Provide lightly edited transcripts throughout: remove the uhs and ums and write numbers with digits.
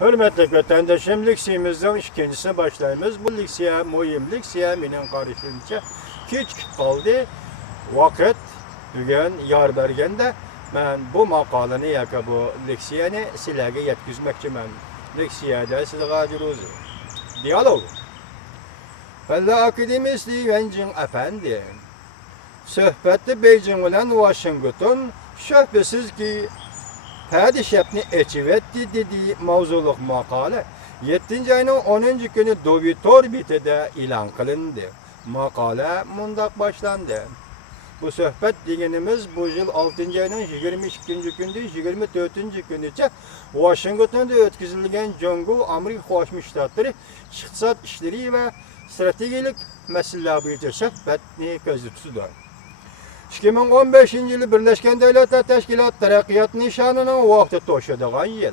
Hürmetli vatandaşım, liksiyimizden ikincisine başlayımız. Bu liksiye, mühim liksiye, minin karışınca küçük kaldı. Vakit, bugün, yar bergende, ben bu makalını yaka bu liksiyeni sizlerge yetkizmek için ben liksiyede sizlerge diyoruz. Diyalog. Bella akademisi Vencin Efendi. Söhbeti Beijing ile Washington, şüphesiz ki padişahını eçivetti dediği mavzuluk makale 7. ayının 10. günü Dovitor bitede ilan kılındı. Makale mundak başlandı. Bu sohbet degenimiz bu yıl 6. ayının 22. günde 24. günüce Washington'da ötküzülgen Cumhur Amerika Birleşik Ştatları iqtisat işleri ve stratejik meseleler boyunca sohbetni gözü tutdu. 2015 yılı Birleşken Devletler Teşkilatı Terakkiyat Nişanı'nın vakti toşuduğun yıl.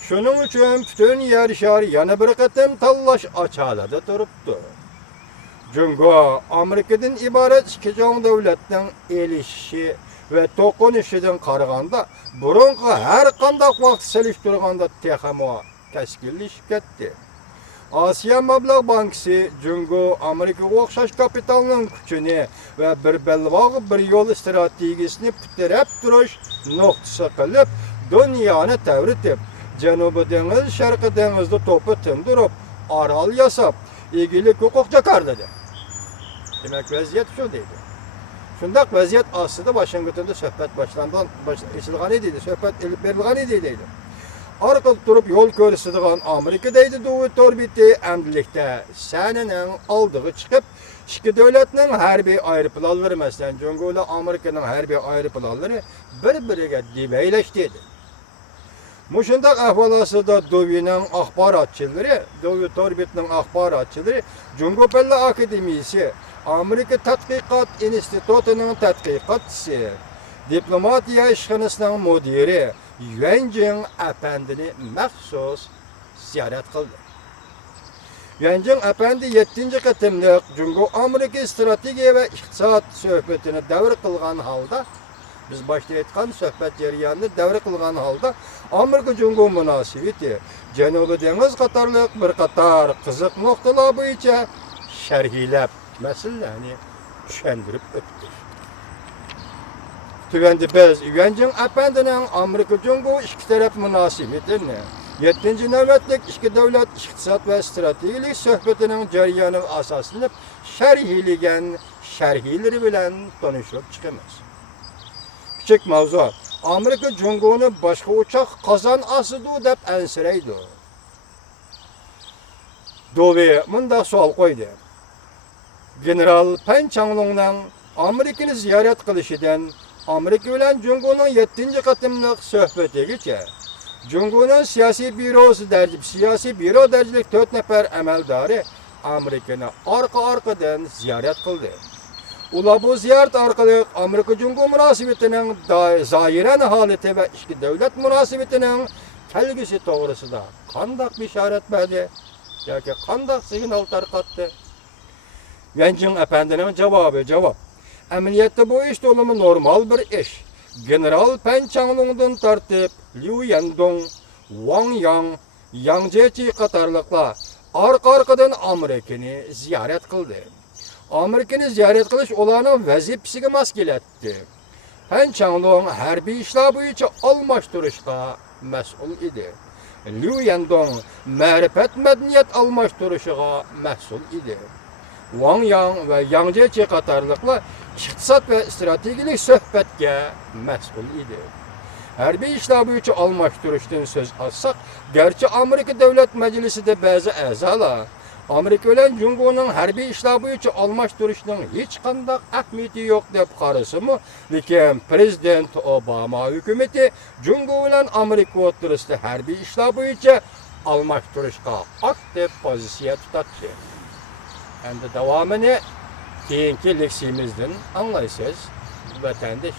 Şunun için bütün yer şarı yana bir kıtım tallaş açaladı duruptu. Cumhur Amerika'dan ibaret iki can devletten elişi ve tokunuşudan karaganda burunku her kandak vakt seliştirganda texamo teskilleşip ketdi. Asiya Mablag Bankası, Cumhur Amerika okşaş kapitalının gücünü ve bir belvağı bir yol stratejisini püterep duruş noktası kılıp dünyanı tevritip Cenubu Deniz, Şarkı Deniz'de topu tındırıp aral yasap ilgili hukuk çıkardı. Demek vaziyet şu deydi. Şundak vaziyet aslında Washington'da sohbet başlandan açılgan edildi, sohbet verilgan edildi. Arkalı durup yol körüsüdüğün Amerika'daydı Dovitor bitti, emdilikte seninin aldığı çıkıp iki devletinin harbiy ayrıpılalları mesela Cumhur ile Amerika'nın harbiy ayrıpılalları bir-biriga dibeyleştiydi. Muşundak ahvalasıda Dovi'nin ahbaratçıları, Dovitor bitinin ahbaratçıları Cumhur Bella Akademisi, Amerika Tadqiqat İnstitutu'nun tadqiqatçısı, diplomatiya işxanasının müdiri Vencin Efendi'ni məxsus ziyaret kıldı. Vencin Efendi 7. kıtımlık Cumhur Amerika strateji ve iqtisat söhbetini devr kılgan halda, biz başta etkan söhbet jeriyanını devr kılgan halda Amerika Cumhur münasibeti Cenubi Deniz Katarlık bir katar kızık noktalar boyunca şerhilep meselelerini düşendirip öptü. Tüvendi biz Vencin Efendi'nin Amerika Cumhur iki taraf münasibetini 7. nöbetlik iki devlet iqtisat ve stratejik söhbetinin jeriyanı asaslanıp şerhiligen şerhileri bilen tanışıp çıkımız. Küçük mavzu Amerika Cumhur'unu başka uçak kazan asıdı dep ensireydi. Dovi munda sual koydu. General Pen Changlong'dan Amerika'nı ziyaret kılışıdan Amerika ile Cumhur'un 7. katımlık söhbeti geçer. Cumhur'un siyasi büro dercilik 4 nefer emeldarı Amerika'nı arkadan ziyaret kıldı. Ula bu ziyaret arkalık Amerika Cumhur münasibetinin zahiren haleti ve iki devlet münasibetinin kelgisi doğrusu da kandak bir işaret verdi. Ya ki kandak signal tarqattı. Vencin Efendi'nin cevap. Emniyette bu iş dolumu normal bir iş. General Pen Changlong'dan tartip Liu Yandong, Wang Yang, Yang Jiechi katarlıkla arkadan Amerika'nı ziyaret kıldı. Amerika'nı ziyaret kılış olanın vazifesiga maskeletdi. Pen Changlong harbiy işler boyunca almashtırışga mas'ul idi. Liu Yandong ma'rifat madaniyat almashtirishga mas'ul idi. Wang Yang ve Yang Jiechi katarlıkla iqtisat ve stratejik söhbetge mas'ul idi. Harbiy işler boyunca almashtirishdan söz açsak, gerçi Amerika Devlet Meclisi'de bazı azalar Amerika ile Cumhur'un harbiy işler boyunca almashtirishning hech qanday ahamiyati yo'q deb qarasimi, lekin Prezident Obama hükümeti Cumhur ile Amerika o'rtasida harbiy ishlar boyunca almashtirishga aktiv pozitsiya tutadi. Endi davomini keyingi leksiyamizdan anglaysiz vatandoshim.